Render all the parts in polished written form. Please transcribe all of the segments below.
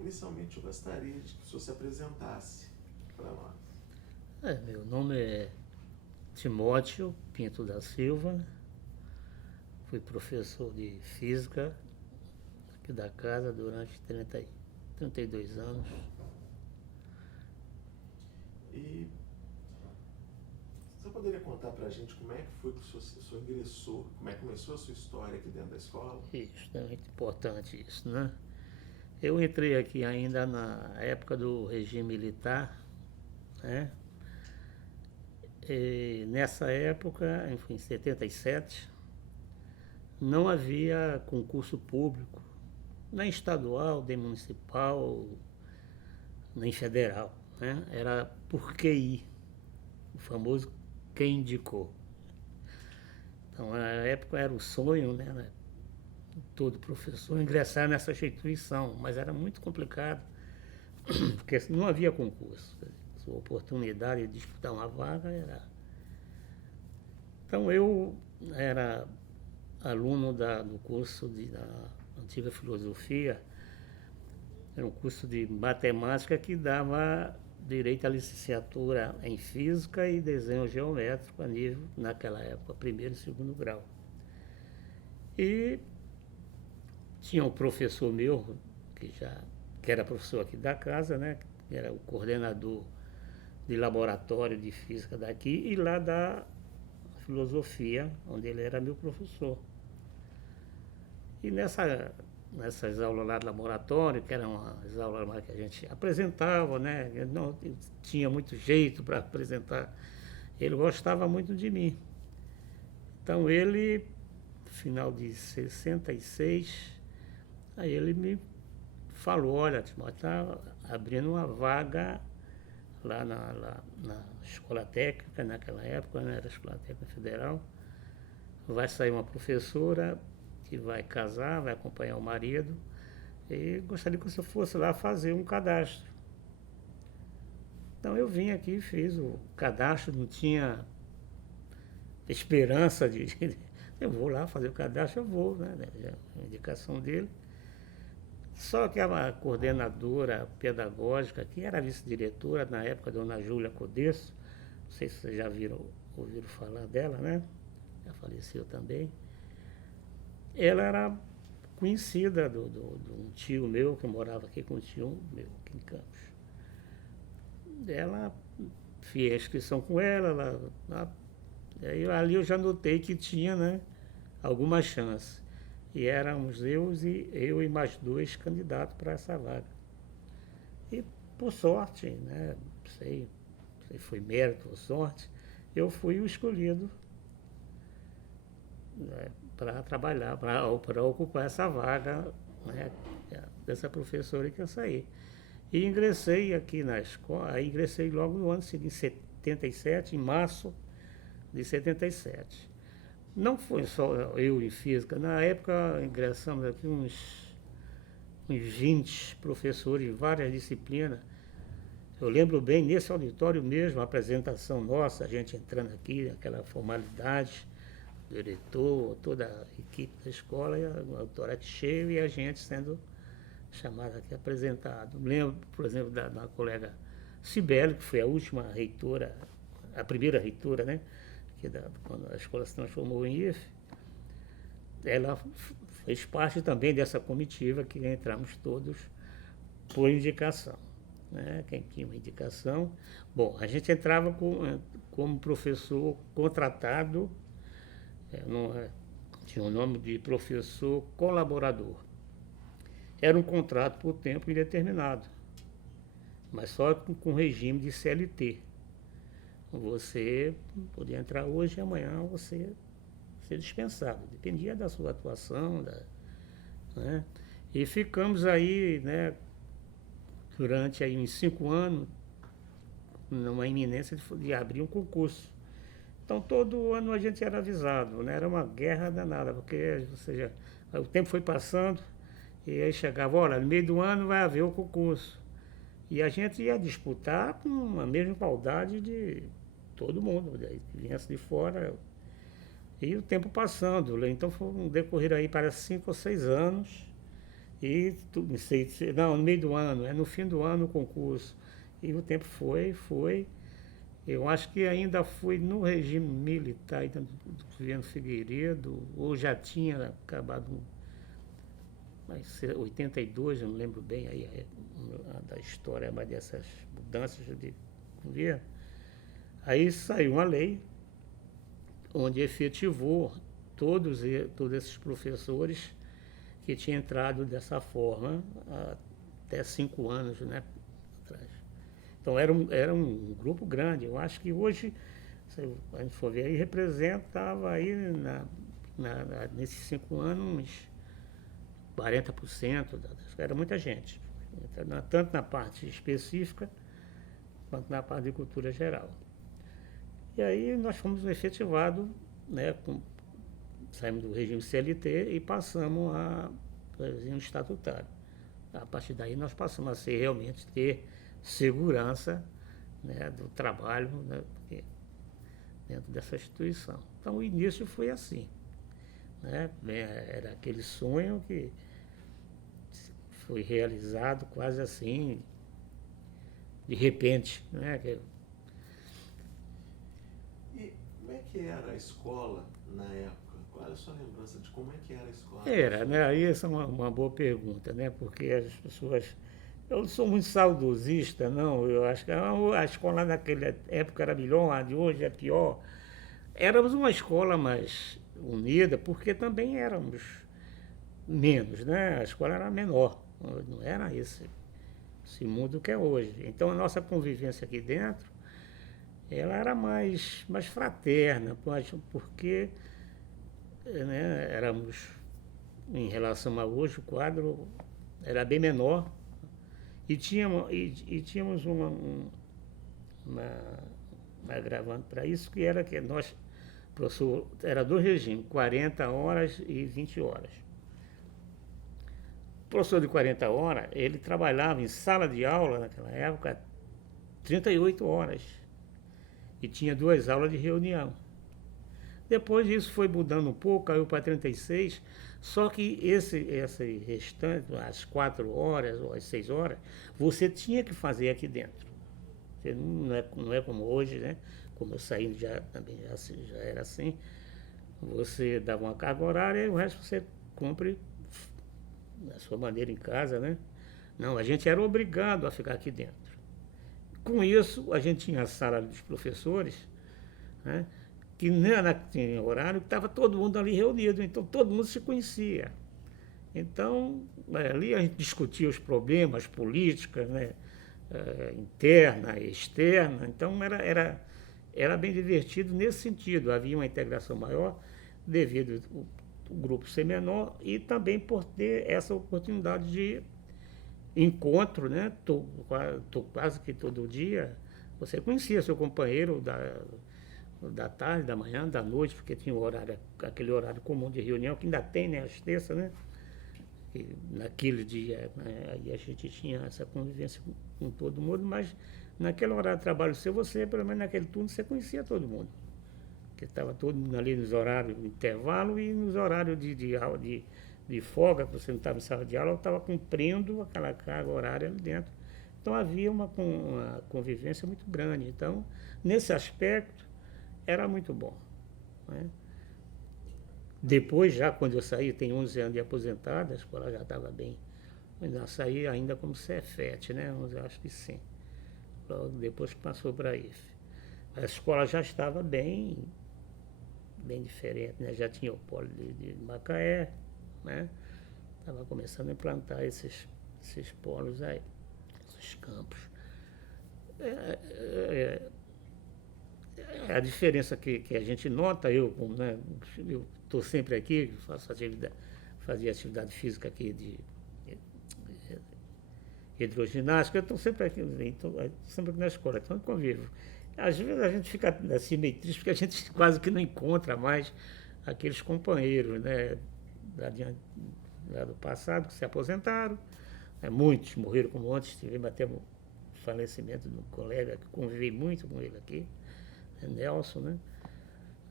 Inicialmente eu gostaria de que o senhor se apresentasse para nós. Meu nome é Timóteo Pinto da Silva, fui professor de física aqui da casa durante 32 anos. E você poderia contar para a gente como é que foi que o senhor ingressou, como é que começou a sua história aqui dentro da escola? Isso, é muito importante isso, né? Eu entrei aqui ainda na época do regime militar, né? E nessa época, em 77, não havia concurso público, nem estadual, nem municipal, nem federal, né? Era por QI, o famoso quem indicou. Então, na época era o sonho, né, todo professor ingressar nessa instituição, mas era muito complicado, porque não havia concurso. A sua oportunidade de disputar uma vaga era... Então, eu era aluno do curso da antiga filosofia, era um curso de matemática que dava direito à licenciatura em física e desenho geométrico a nível, naquela época, primeiro e segundo grau. E tinha um professor meu, que era professor aqui da casa, né, que era o coordenador de laboratório de física daqui e lá da filosofia, onde ele era meu professor. E nessas aulas lá de laboratório, que eram as aulas lá que a gente apresentava, né? Eu não eu tinha muito jeito para apresentar. Ele gostava muito de mim. Então ele, no final de 66, aí ele me falou, olha, Timóteo, está abrindo uma vaga lá na escola técnica, naquela época, né? Era a Escola Técnica Federal. Vai sair uma professora que vai casar, vai acompanhar o marido, e gostaria que você fosse lá fazer um cadastro. Então eu vim aqui, fiz o cadastro, não tinha esperança eu vou lá fazer o cadastro, eu vou, né? A indicação dele. Só que a coordenadora pedagógica, que era a vice-diretora na época, dona Júlia Codesso, não sei se vocês já ouviram falar dela, né? Já faleceu também. Ela era conhecida de um tio meu, que morava aqui com um tio meu, aqui em Campos. Ela, fiz a inscrição com aí ali eu já notei que tinha, né, alguma chance. E éramos eu e mais dois candidatos para essa vaga. E por sorte, né, não sei se foi mérito ou sorte, eu fui o escolhido, né, para trabalhar, para ocupar essa vaga, né, dessa professora que eu saí. E ingressei aqui na escola, aí ingressei logo no ano seguinte, 77, em março de 77. Não foi só eu em física, na época ingressamos aqui uns 20 professores de várias disciplinas. Eu lembro bem, nesse auditório mesmo, a apresentação nossa, a gente entrando aqui, aquela formalidade, o diretor, toda a equipe da escola, e o auditório aqui cheio e a gente sendo chamado aqui, apresentado. Lembro, por exemplo, da colega Cibele, que foi a última reitora, a primeira reitora, né? Quando a escola se transformou em IFE, ela fez parte também dessa comitiva que entramos todos por indicação, né? Quem tinha uma indicação. Bom, a gente entrava como professor contratado, tinha o nome de professor colaborador. Era um contrato por tempo indeterminado, mas só com regime de CLT. Você podia entrar hoje e amanhã você ser dispensado. Dependia da sua atuação, né? E ficamos aí, né, durante aí uns 5 anos, numa iminência de abrir um concurso. Então todo ano a gente era avisado, né? Era uma guerra danada, porque, ou seja, o tempo foi passando e aí chegava, olha, no meio do ano vai haver o concurso. E a gente ia disputar com a mesma igualdade de todo mundo, vinha de fora. E o tempo passando, então foi um decorrer aí para 5 ou 6 anos, E não sei, não, no meio do ano, no fim do ano o concurso. E o tempo foi. Eu acho que ainda fui no regime militar ainda do governo Figueiredo, ou já tinha acabado, mas 82, eu não lembro bem aí da história, mas dessas mudanças de governo. Aí saiu uma lei onde efetivou todos esses professores que tinham entrado dessa forma até 5 anos, né, atrás. Então era um grupo grande. Eu acho que hoje, se a gente for ver aí, representava aí nesses 5 anos uns 40%, era muita gente, tanto na parte específica quanto na parte de cultura geral. E aí nós fomos efetivados, né, saímos do regime CLT e passamos a regime estatutário. A partir daí nós passamos a ser realmente ter segurança, né, do trabalho, né, dentro dessa instituição. Então o início foi assim, né? Era aquele sonho que foi realizado quase assim, de repente, né? E como é que era a escola na época? Qual era a sua lembrança de como é que era a escola? Era, né? Aí essa é uma boa pergunta, né? Porque as pessoas... Eu não sou muito saudosista, não. Eu acho que a escola naquela época era melhor, a de hoje é pior. Éramos uma escola mais unida, porque também éramos menos, né? A escola era menor, não era esse mundo que é hoje. Então a nossa convivência aqui dentro, ela era mais fraterna, porque, né, éramos, em relação a hoje, o quadro era bem menor e tínhamos uma agravante para isso, que era que nós, professor, era 2 regimes, 40 horas e 20 horas. O professor de 40 horas, ele trabalhava em sala de aula, naquela época, 38 horas. E tinha 2 aulas de reunião. Depois disso foi mudando um pouco, caiu para 36, só que esse restante, as 4 horas ou as 6 horas, você tinha que fazer aqui dentro. Você não é como hoje, né? Como eu saí também já era assim. Você dava uma carga horária e o resto você cumpre da sua maneira em casa, né? Não, a gente era obrigado a ficar aqui dentro. Com isso, a gente tinha a sala dos professores, né? Que tinha horário que estava todo mundo ali reunido, então todo mundo se conhecia. Então, ali a gente discutia os problemas políticos, né? Interna e externa, então era bem divertido nesse sentido. Havia uma integração maior devido o grupo ser menor e também por ter essa oportunidade de encontro, né? Quase que todo dia você conhecia seu companheiro da tarde, da manhã, da noite, porque tinha aquele horário comum de reunião, que ainda tem, né, às terças, né? E naquele dia, né, aí a gente tinha essa convivência com todo mundo, mas naquele horário de trabalho seu, você, pelo menos naquele turno, você conhecia todo mundo. Porque estava todo mundo ali nos horários de intervalo e nos horários de folga, que você não estava em sala de aula, estava cumprindo aquela carga horária ali dentro. Então havia uma convivência muito grande. Então, nesse aspecto, era muito bom, né? Depois, já quando eu saí, tem 11 anos de aposentado, a escola já estava bem. Mas eu saí ainda como Cefet, né? Eu acho que sim. Logo depois que passou para IFE. A escola já estava bem diferente, né? Já tinha o polo de Macaé, né? Estava começando a implantar esses polos aí, esses campos. A diferença que a gente nota, né, eu estou sempre aqui, fazia atividade física aqui de hidroginástica, eu estou sempre aqui, sempre aqui na escola, então eu convivo. Às vezes a gente fica assim meio triste, porque a gente quase que não encontra mais aqueles companheiros, né, lá do passado, que se aposentaram, né, muitos morreram, como ontem tivemos até o falecimento de um colega que convivi muito com ele aqui, Nelson, né?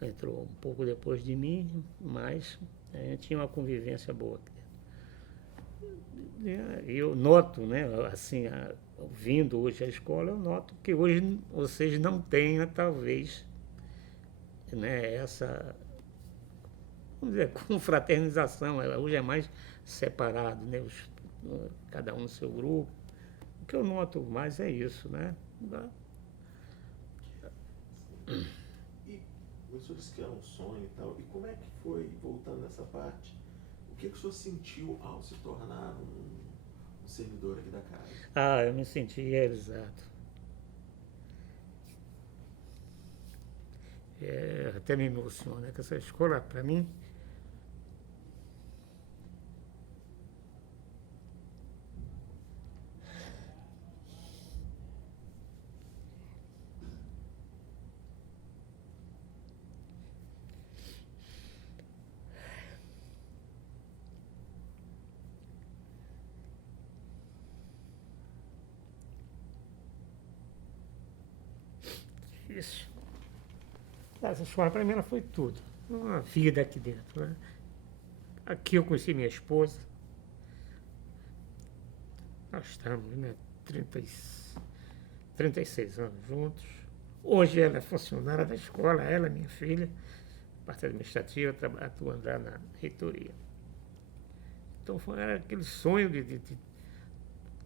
Entrou um pouco depois de mim, mas a gente tinha uma convivência boa aqui. eu noto, né, assim, vindo hoje à escola, eu noto que hoje vocês não tenham, talvez, né, essa, vamos dizer, confraternização. Hoje é mais separado, né, cada um no seu grupo. O que eu noto mais é isso, né? E o senhor disse que era um sonho e tal. E como é que foi, voltando nessa parte, o que o senhor sentiu ao se tornar um servidor aqui da casa? Ah, eu me senti realizado. Até me emociona, que essa escola, para mim, isso. Essa escola para mim ela foi tudo. Uma vida aqui dentro, né? Aqui eu conheci minha esposa. Nós estamos, né, 36 anos juntos. Hoje ela é funcionária da escola, ela, minha filha, parte administrativa, atuando lá na reitoria. Então era aquele sonho de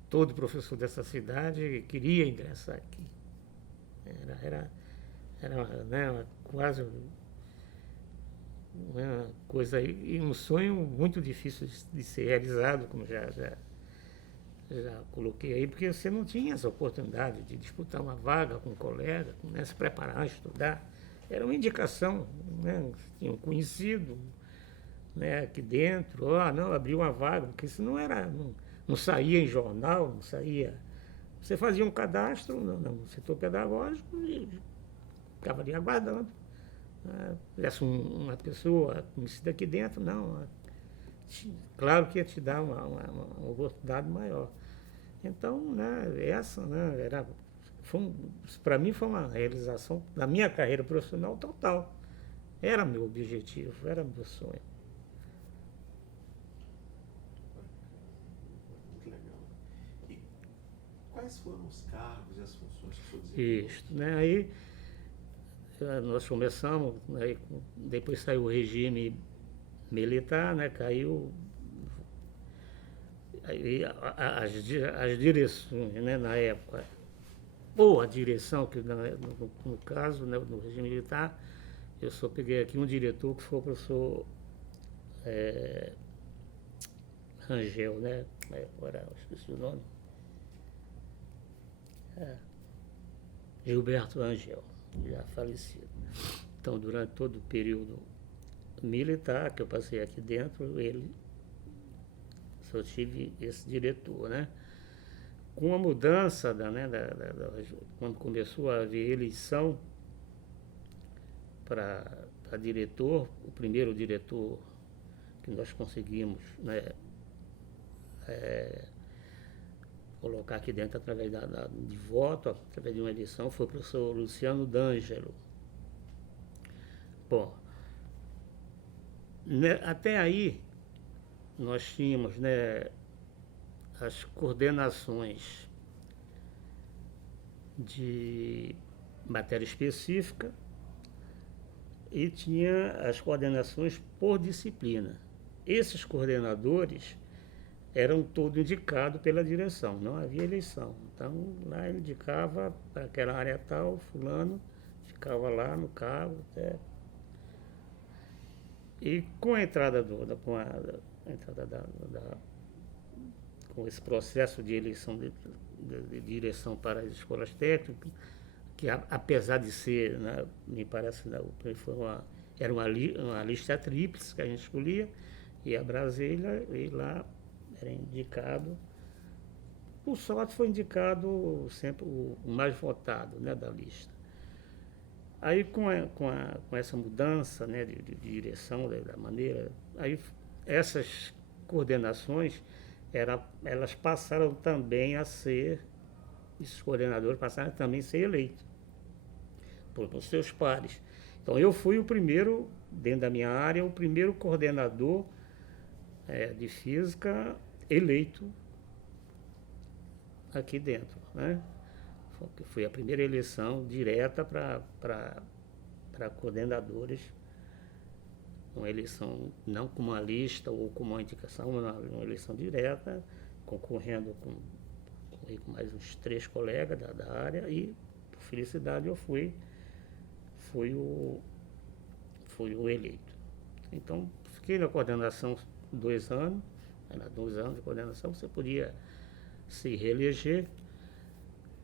todo professor dessa cidade queria ingressar aqui. Era né, quase uma coisa, e um sonho muito difícil de ser realizado, como já coloquei aí, porque você não tinha essa oportunidade de disputar uma vaga com um colega, né, se preparar, estudar. Era uma indicação, né, tinha um conhecido, né, aqui dentro, não, abriu uma vaga, porque isso não saía em jornal, não saía. Você fazia um cadastro no setor pedagógico e ficava ali aguardando. Tivesse uma pessoa conhecida aqui dentro, não. Claro que ia te dar uma oportunidade maior. Então, né, essa, né, para mim foi uma realização da minha carreira profissional total. Era meu objetivo, era meu sonho. Muito legal. E quais foram os cargos e as funções que o senhor desempenhou? Isso, né? Aí nós começamos, né, depois saiu o regime militar, né, caiu aí as direções, né, na época, ou a direção, que no caso, né, no regime militar, eu só peguei aqui um diretor que foi o professor Rangel, né? Agora eu esqueci o nome. Gilberto Rangel, já falecido. Então, durante todo o período militar que eu passei aqui dentro, só tive esse diretor, né? Com a mudança, quando começou a haver eleição para diretor, o primeiro diretor que nós conseguimos, né, colocar aqui dentro através de voto, através de uma eleição, foi o professor Luciano D'Angelo. Bom, né, até aí nós tínhamos, né, as coordenações de matéria específica e tinha as coordenações por disciplina. Esses coordenadores eram todos indicados pela direção, não havia eleição. Então, lá ele indicava para aquela área tal, fulano, ficava lá no cargo até. E com a entrada com esse processo de eleição de direção para as escolas técnicas, que apesar de ser, né, me parece, era uma lista tríplice que a gente escolhia, e a Brasília, e lá era indicado, por sorte foi indicado sempre o mais votado, né, da lista. Aí com essa mudança, né, de direção da maneira, aí essas coordenações, elas passaram também a ser, esses coordenadores passaram também a ser eleitos por seus pares. Então eu fui o primeiro, dentro da minha área, o primeiro coordenador de física eleito aqui dentro, né? Foi a primeira eleição direta para coordenadores, uma eleição não com uma lista ou com uma indicação, uma eleição direta, concorrendo com mais uns 3 colegas da área, e por felicidade eu fui o eleito. Então, fiquei na coordenação 2 anos, era 2 anos de coordenação, você podia se reeleger,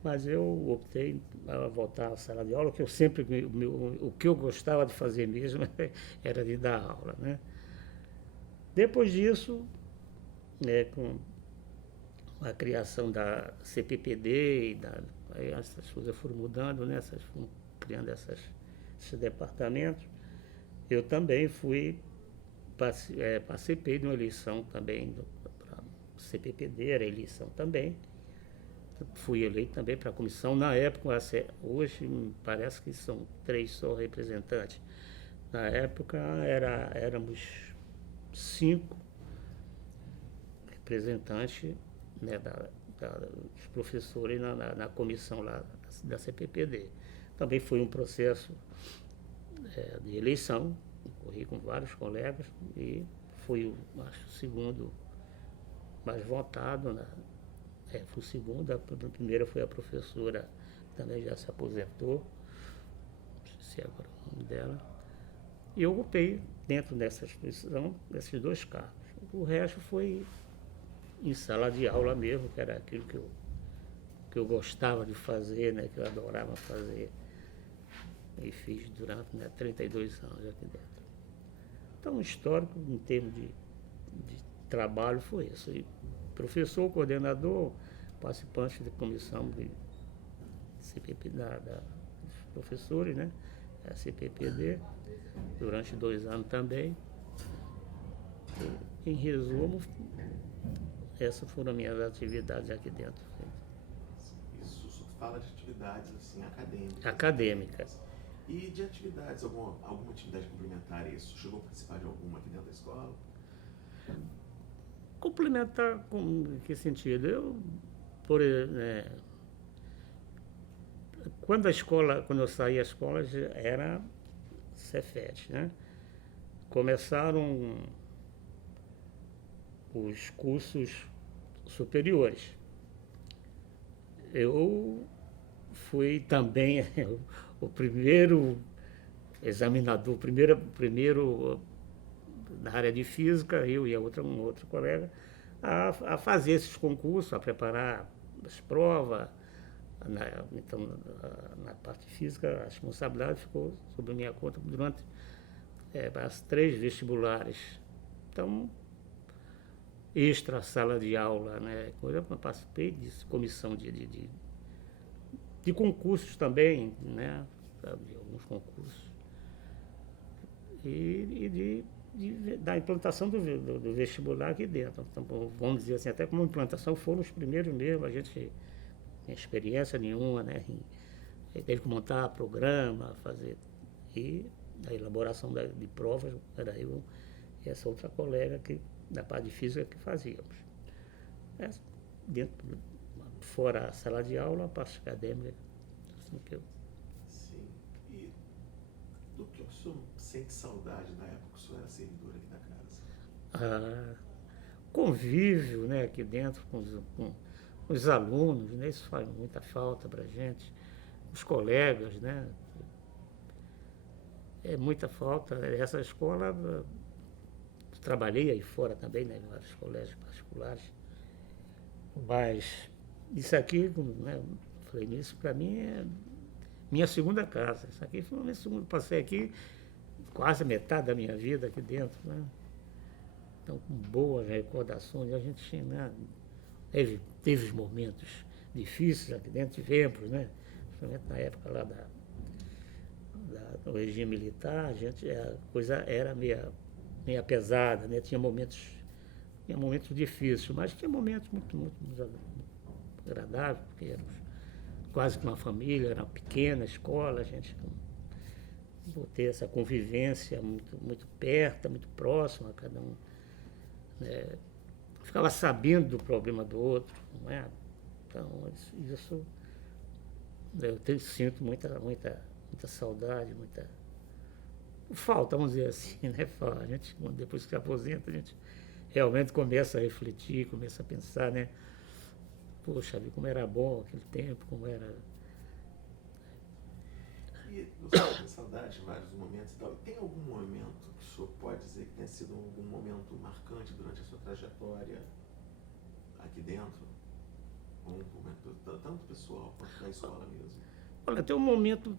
mas eu optei a voltar à sala de aula, que eu sempre, o que eu gostava de fazer mesmo era de dar aula, né? Depois disso, né, com a criação da CPPD, aí essas coisas foram mudando, né, foram criando esses departamentos, eu também participei de uma eleição também, para CPPD, era eleição também. Fui eleito também para a comissão. Na época, hoje parece que são 3 só representantes. Na época éramos 5 representantes, né, dos professores na comissão lá da CPPD. Também foi um processo de eleição, corri com vários colegas e fui, acho, o segundo mais votado, né? Fui o segundo, a primeira foi a professora, também já se aposentou, não sei se é agora o nome dela, e eu ocupei dentro dessa instituição, desses 2 cargos. O resto foi em sala de aula mesmo, que era aquilo que eu gostava de fazer, né, que eu adorava fazer, e fiz durante, né, 32 anos aqui dentro. Então, o histórico, em termos de trabalho, foi isso. E professor, coordenador, participante da comissão de CPP, dos professores, né? A CPPD, durante 2 anos também. E, em resumo, essas foram as minhas atividades aqui dentro. Isso fala de atividades assim, acadêmicas. Acadêmicas. E de atividades, alguma atividade complementar a isso? Chegou a participar de alguma aqui dentro da escola? Complementar com que sentido? Quando eu saí da escola, era Cefet, né? Começaram os cursos superiores. Eu fui também o primeiro examinador, primeiro na área de física, eu e um outro colega, a fazer esses concursos, a preparar as provas. Então, na parte física, a responsabilidade ficou sob minha conta durante as 3 vestibulares. Então, extra sala de aula, né? Eu participei de comissão de concursos também, né? De alguns concursos. E da implantação do vestibular aqui dentro. Então, vamos dizer assim, até como implantação foram os primeiros mesmo, a gente não tinha experiência nenhuma, né? Teve que montar programa, fazer. E a elaboração de provas, era eu e essa outra colega da parte de física que fazíamos. Fora a sala de aula, a parte acadêmica, assim que eu... Sim. E do que o senhor sente saudade na época que o senhor era servidor aqui da casa? Convívio, né, aqui dentro com os alunos, né, isso faz muita falta para a gente, os colegas, né, muita falta. Essa escola, trabalhei aí fora também, né, em vários colégios particulares, mas isso aqui, né, falei nisso, para mim é minha segunda casa. Isso aqui foi minha segunda, passei aqui quase metade da minha vida aqui dentro, né? Então, com boas recordações, a gente, né, teve momentos difíceis aqui dentro, tivemos, né? Principalmente na época lá do regime militar, a coisa era meio pesada, né? Tinha momentos difíceis, mas tinha momentos muito agradáveis, porque éramos quase que uma família, era uma pequena escola, a gente ter essa convivência muito perto, muito próxima, cada um, né, ficava sabendo do problema do outro, não é? Então, isso sinto muita saudade, muita falta, vamos dizer assim, né? A gente, depois que se aposenta, a gente realmente começa a refletir, começa a pensar, né? Poxa, como era bom aquele tempo, como era. E você tem saudade de vários momentos e tal. Tem algum momento que o senhor pode dizer que tenha sido algum momento marcante durante a sua trajetória aqui dentro? Um momento tanto pessoal quanto na escola mesmo? Olha, tem um momento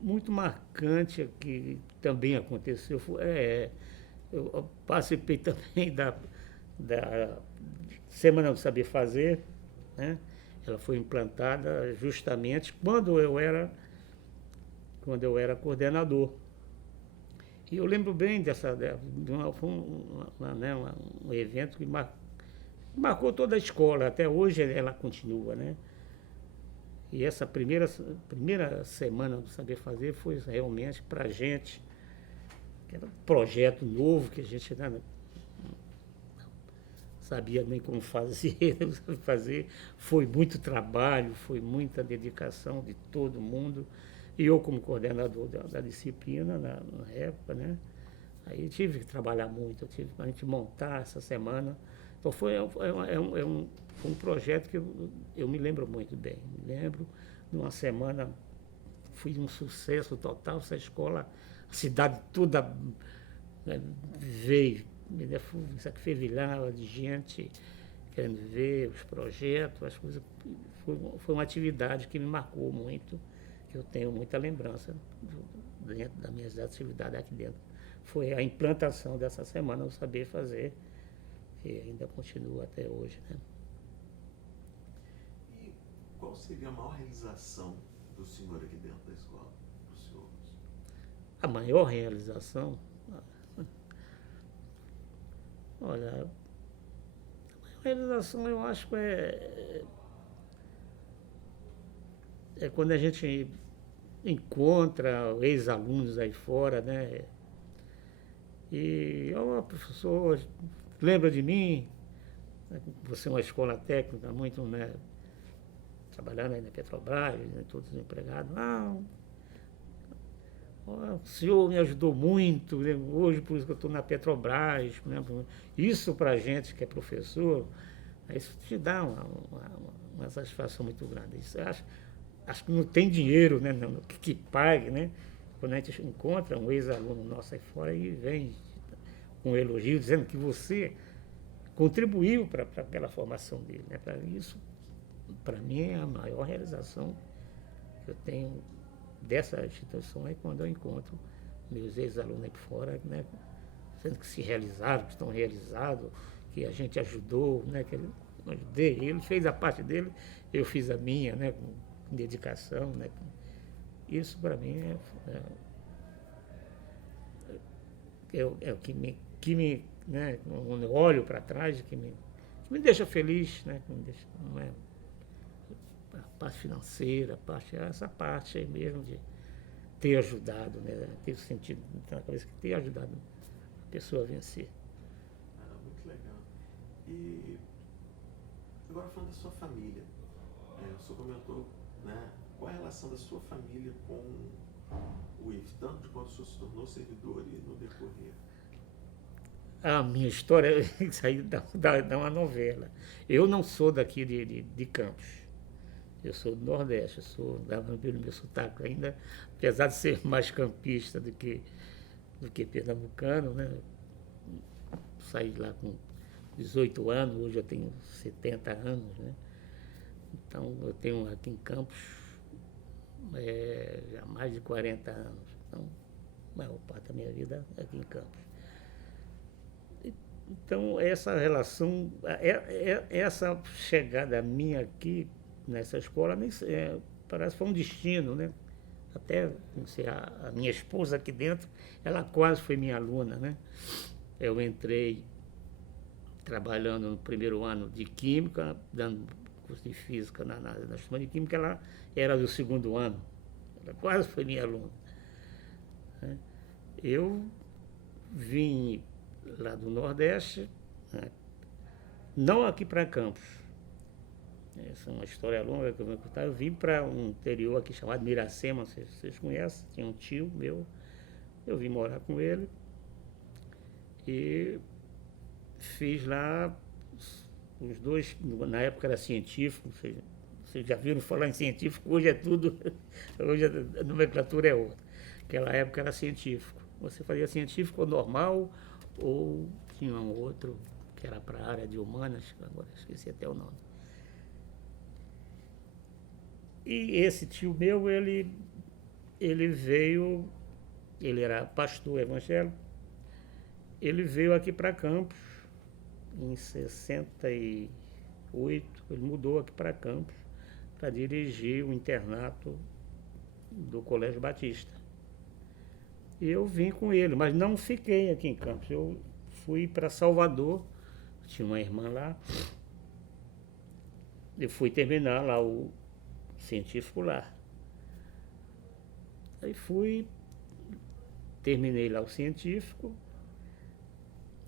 muito marcante que também aconteceu. Eu participei também da Semana do Saber Fazer, né? Ela foi implantada justamente quando eu era coordenador. E eu lembro bem foi um evento que marcou toda a escola, até hoje ela continua, né? E essa primeira semana do Saber Fazer foi realmente para a gente, que era um projeto novo que a gente não sabia nem como fazer, não sabia fazer. Foi muito trabalho, foi muita dedicação de todo mundo. E eu, como coordenador da disciplina na época, né? Aí tive que trabalhar muito, eu tive a gente montar essa semana. Então foi um projeto que eu me lembro muito bem. Me lembro de uma semana, foi um sucesso total, essa escola, a cidade toda, né, veio, isso aqui fervilhava de gente querendo ver os projetos, as coisas. Foi uma atividade que me marcou muito, que eu tenho muita lembrança dentro das minhas atividades aqui dentro. Foi a implantação dessa semana, o Saber Fazer, que ainda continua até hoje, né? E qual seria a maior realização do senhor aqui dentro da escola, para o senhor? A maior realização? Olha, a maior realização eu acho que é quando a gente encontra ex-alunos aí fora, né? E, professor, lembra de mim? Você é uma escola técnica muito, né? Trabalhando aí na Petrobras, né, todos os empregados. O senhor me ajudou muito, né? Hoje por isso que eu estou na Petrobras, né? Isso para a gente que é professor, isso te dá uma satisfação muito grande. Isso, acho que não tem dinheiro, né? Que pague, né? Quando a gente encontra um ex-aluno nosso aí fora e vem com um elogio, dizendo que você contribuiu para aquela formação dele, né? Para isso, para mim, é a maior realização que eu tenho dessa instituição é quando eu encontro meus ex-alunos aí por fora, né? Sendo que se realizaram, que estão realizados, que a gente ajudou, né? Que eu ajudei, ele fez a parte dele, eu fiz a minha, né? Com dedicação, né? Isso para mim é o que me né? Quando eu olho para trás, que me deixa feliz, né? Que me deixa, não é a parte financeira, essa parte aí mesmo de ter ajudado, né? Ter sentido na cabeça que ter ajudado a pessoa a vencer. Muito legal. E agora falando da sua família, o senhor comentou, né? Qual a relação da sua família com o IF, tanto de quando o senhor se tornou servidor e no decorrer? A minha história, isso aí dá uma novela. Eu não sou daqui de Campos. Eu sou do Nordeste, dava pelo meu sotaque ainda, apesar de ser mais campista do que pernambucano, né? Saí lá com 18 anos, hoje eu tenho 70 anos, né? Então eu tenho aqui em Campos já mais de 40 anos. Então, a maior parte da minha vida é aqui em Campos. Então, essa relação, essa chegada minha aqui nessa escola, parece que foi um destino, né? Até a minha esposa aqui dentro, ela quase foi minha aluna, né? Eu entrei trabalhando no primeiro ano de Química, dando curso de Física na turma de Química, ela era do segundo ano, ela quase foi minha aluna. Eu vim lá do Nordeste, né? Não aqui para Campos. Essa é uma história longa que eu vou contar. Eu vim para um interior aqui chamado Miracema, não sei se vocês conhecem, tinha um tio meu, eu vim morar com ele e fiz lá os dois, na época era científico, vocês já viram falar em científico, hoje é tudo, hoje a nomenclatura é outra. Naquela época era científico. Você fazia científico ou normal, ou tinha um outro que era para a área de humanas, agora esqueci até o nome. E esse tio meu, ele veio, ele era pastor evangélico, ele veio aqui para Campos em 68, ele mudou aqui para Campos para dirigir o internato do Colégio Batista. E eu vim com ele, mas não fiquei aqui em Campos, eu fui para Salvador, tinha uma irmã lá, eu fui terminar lá o científico lá. Aí terminei lá o científico,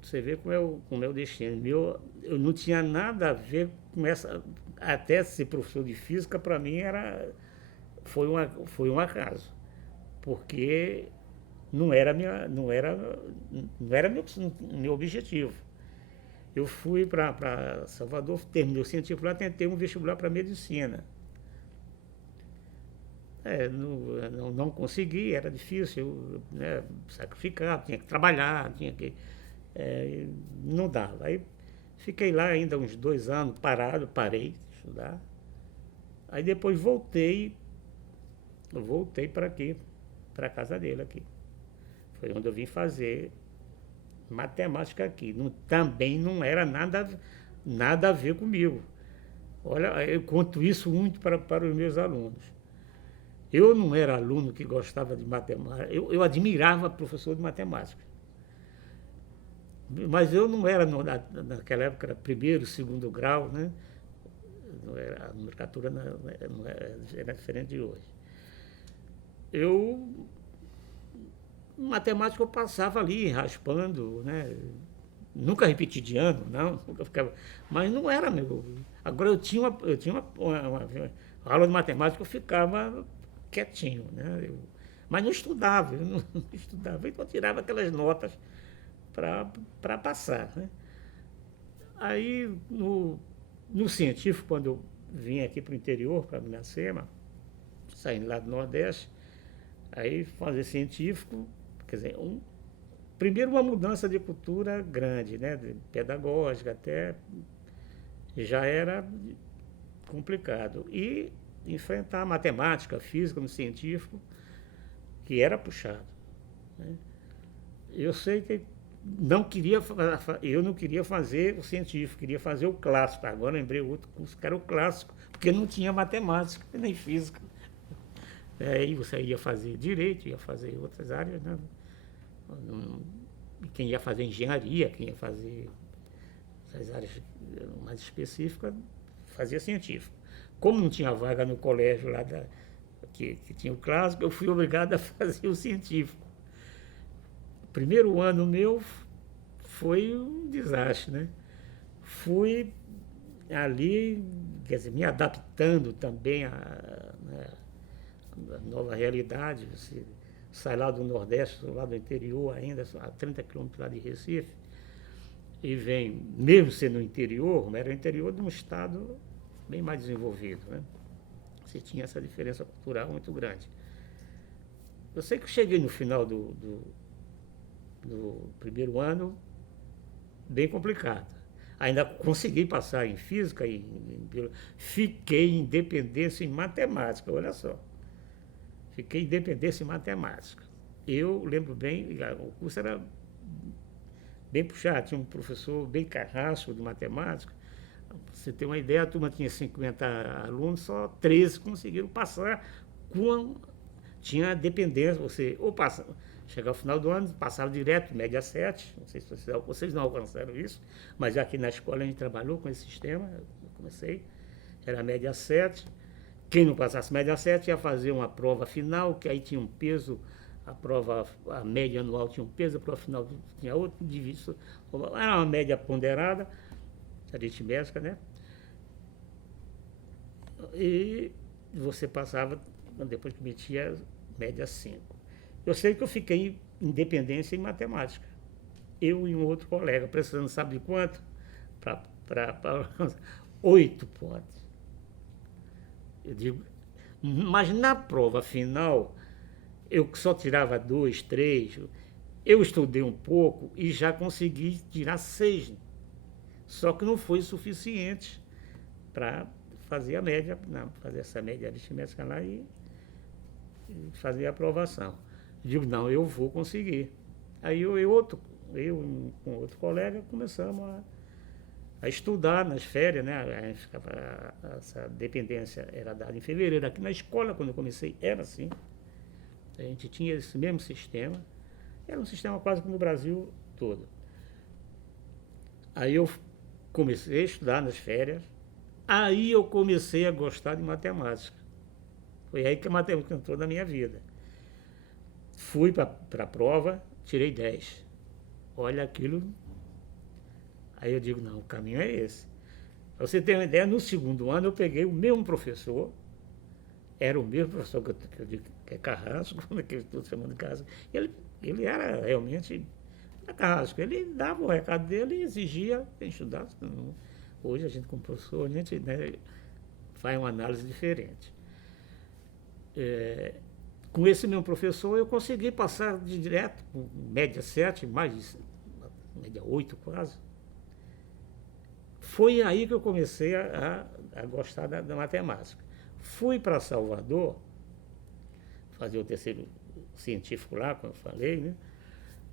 você vê como é o destino. Eu não tinha nada a ver com essa, até ser professor de física para mim foi um acaso, porque não era meu objetivo. Eu fui para Salvador, terminei o científico lá, tentei um vestibular para medicina. Não consegui, era difícil, né, sacrificar, tinha que trabalhar, não dava. Aí fiquei lá ainda uns 2 anos parei de estudar. Aí depois voltei para aqui, para a casa dele aqui. Foi onde eu vim fazer matemática aqui. Também não era nada a ver comigo. Olha, eu conto isso muito para os meus alunos. Eu não era aluno que gostava de matemática, eu admirava professor de matemática. Mas eu não era, naquela época, era primeiro, segundo grau, né? A nomenclatura era diferente de hoje. Matemática eu passava ali, raspando, né? Nunca repeti de ano, não, nunca ficava. Mas não era meu. Agora eu tinha uma aula de matemática, eu ficava quietinho, né? Mas não estudava, eu não estudava, então eu tirava aquelas notas para passar, né? Aí, no científico, quando eu vim aqui para o interior, para Miracema, saindo lá do Nordeste, aí fazer científico, quer dizer, primeiro uma mudança de cultura grande, né? Pedagógica até, já era complicado. E enfrentar matemática, física no científico, que era puxado, né? Eu sei que eu não queria fazer o científico, queria fazer o clássico. Agora lembrei outro curso que era o clássico, porque não tinha matemática nem física. Aí você ia fazer direito, ia fazer outras áreas, né? Quem ia fazer engenharia, quem ia fazer essas áreas mais específicas, fazia científico. Como não tinha vaga no colégio lá que tinha o clássico, eu fui obrigado a fazer o científico. O primeiro ano meu foi um desastre, né? Fui ali, quer dizer, me adaptando também à nova realidade. Você sai lá do Nordeste, lá do interior ainda, a 30 quilômetros lá de Recife, e vem, mesmo sendo no interior, mas era o interior de um estado bem mais desenvolvido, né? Você tinha essa diferença cultural muito grande. Eu sei que eu cheguei no final do primeiro ano bem complicado. Ainda consegui passar em física, fiquei em dependência em matemática, olha só. Fiquei em dependência em matemática. Eu lembro bem, o curso era bem puxado, tinha um professor bem carrasco de matemática. Você tem uma ideia, a turma tinha 50 alunos, só 13 conseguiram passar tinha dependência, você ou passa, chegava ao final do ano, passava direto, média 7, não sei se vocês não alcançaram isso, mas aqui na escola a gente trabalhou com esse sistema, eu comecei, era média 7, quem não passasse média 7 ia fazer uma prova final, que aí tinha um peso a prova, a média anual tinha um peso, a prova final tinha outro, dividido, era uma média ponderada, aritmética, né? E você passava, depois que metia, média 5. Eu sei que eu fiquei em independência em matemática. Eu e um outro colega, precisando, sabe de quanto? Para 8 pontos. Eu digo, mas na prova final, eu só tirava 2, 3, eu estudei um pouco e já consegui tirar 6. Só que não foi suficiente para fazer a média, não, fazer essa média aritmética lá e fazer a aprovação. Digo, não, eu vou conseguir. Aí eu com outro colega começamos a estudar nas férias, né? Essa dependência era dada em fevereiro. Aqui na escola, quando eu comecei, era assim. A gente tinha esse mesmo sistema. Era um sistema quase que no Brasil todo. Aí eu comecei a estudar nas férias. Aí eu comecei a gostar de matemática. Foi aí que a matemática entrou na minha vida. Fui para a prova, tirei 10. Olha aquilo. Aí eu digo, não, o caminho é esse. Para você ter uma ideia, no segundo ano eu peguei o mesmo professor, era o mesmo professor que eu digo que é Carrasco, que eu estou chamando de Carrasco. Ele era realmente Carrasco. Ele dava o recado dele e exigia que estudasse. Hoje a gente, como professor, a gente, né, faz uma análise diferente. Com esse mesmo professor eu consegui passar de direto, com média 7, média 8 quase. Foi aí que eu comecei a gostar da matemática. Fui para Salvador, fazer o terceiro científico lá, como eu falei, né?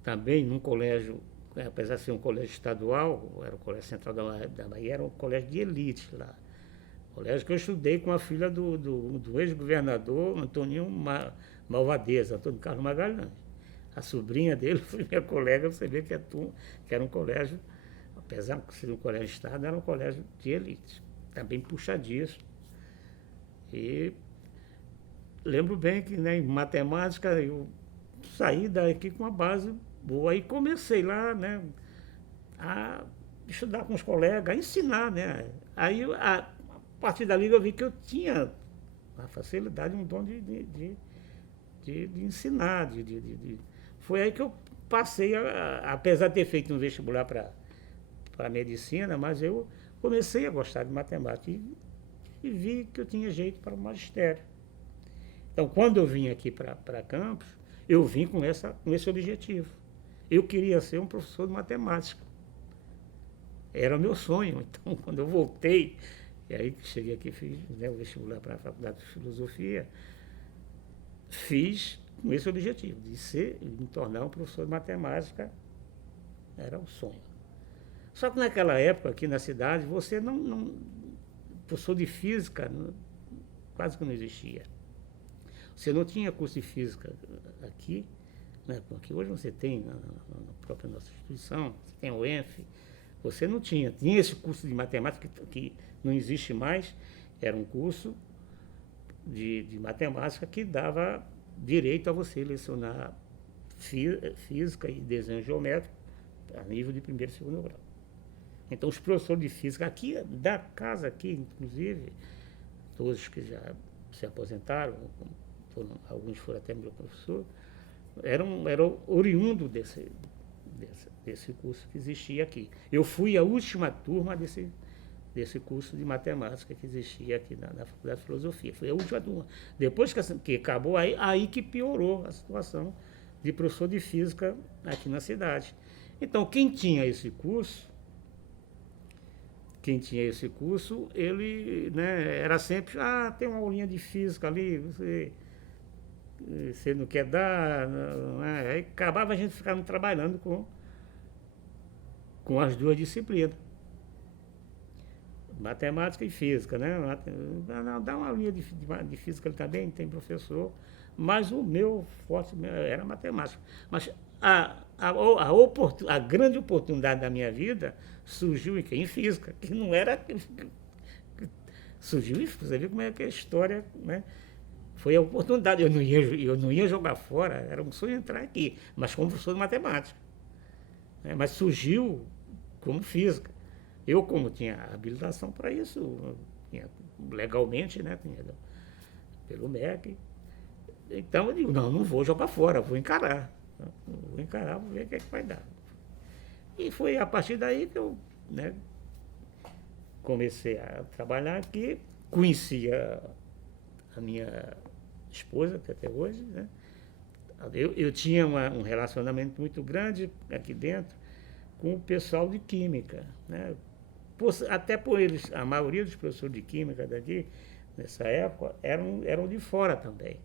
Também num colégio, apesar de ser um colégio estadual, era o Colégio Central da Bahia, era um colégio de elite lá. Colégio que eu estudei com a filha do ex-governador Antônio Malvadeza, Antônio Carlos Magalhães. A sobrinha dele foi minha colega, você vê que era um colégio, apesar de ser um colégio de Estado, era um colégio de elite, também puxadíssimo. E lembro bem que, né, em matemática eu saí daqui com uma base boa e comecei lá, né, a estudar com os colegas, a ensinar, né. Aí a partir dali eu vi que eu tinha a facilidade, um dom de ensinar. Foi aí que eu passei, apesar de ter feito um vestibular para medicina, mas eu comecei a gostar de matemática e vi que eu tinha jeito para o magistério. Então, quando eu vim aqui para Campos, eu vim com esse objetivo. Eu queria ser um professor de matemática. Era o meu sonho. Então, quando eu voltei, e aí cheguei aqui, fiz, né, o vestibular para a Faculdade de Filosofia, fiz com esse objetivo, de me tornar um professor de matemática. Era um sonho. Só que naquela época, aqui na cidade, você professor de física quase que não existia. Você não tinha curso de física aqui, né, porque hoje você tem na própria nossa instituição, você tem o ENF, você não tinha. Tinha esse curso de matemática que não existe mais, era um curso de matemática que dava direito a você lecionar física e desenho geométrico a nível de primeiro e segundo grau. Então, os professores de física aqui, da casa aqui, inclusive, todos que já se aposentaram, alguns foram até meu professor, eram oriundos desse curso que existia aqui. Eu fui a última turma desse curso de matemática que existia aqui na Faculdade de Filosofia. Foi a última turma. Depois que acabou, aí que piorou a situação de professor de física aqui na cidade. Então, quem tinha esse curso, ele, né, era sempre, tem uma aulinha de física ali, você não quer dar, não, né? Aí acabava a gente ficando trabalhando com as duas disciplinas, matemática e física, né? Dá uma aulinha de física ali também, tem professor, mas o meu forte era matemática. Mas a grande oportunidade da minha vida surgiu em física, que não era... Surgiu, você viu como é que a história, né? foi a oportunidade. Eu não ia jogar fora, era um sonho entrar aqui, mas como professor de matemática. Né? Mas surgiu como física. Eu, como tinha habilitação para isso, tinha, legalmente, né, tinha, pelo MEC, então eu digo, não vou jogar fora, vou encarar. Vou encarar, vou ver o que é que vai dar. E foi a partir daí que eu, né, comecei a trabalhar aqui, conheci a minha esposa, que até hoje, né? Eu tinha um relacionamento muito grande aqui dentro com o pessoal de química, né? Até por eles, a maioria dos professores de química daqui, nessa época, eram de fora também.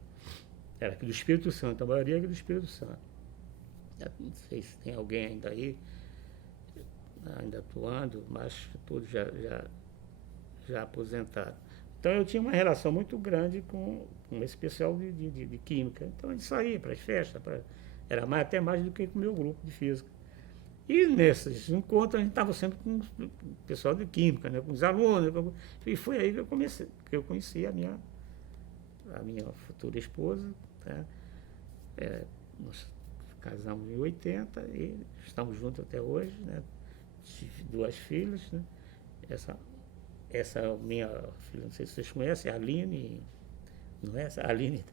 Era aqui do Espírito Santo, a maioria aqui do Espírito Santo. Não sei se tem alguém ainda aí, ainda atuando, mas todos já aposentados. Então eu tinha uma relação muito grande com esse pessoal de química. Então a gente saía para as festas, era até mais do que com o meu grupo de física. E nesses encontros a gente estava sempre com o pessoal de química, né, com os alunos. E foi aí que eu conheci a minha futura esposa. Tá? Nós casamos em 80 e estamos juntos até hoje. Né? Tive 2 filhas. Né? Essa minha filha, não sei se vocês conhecem, a Aline, não é essa? A Aline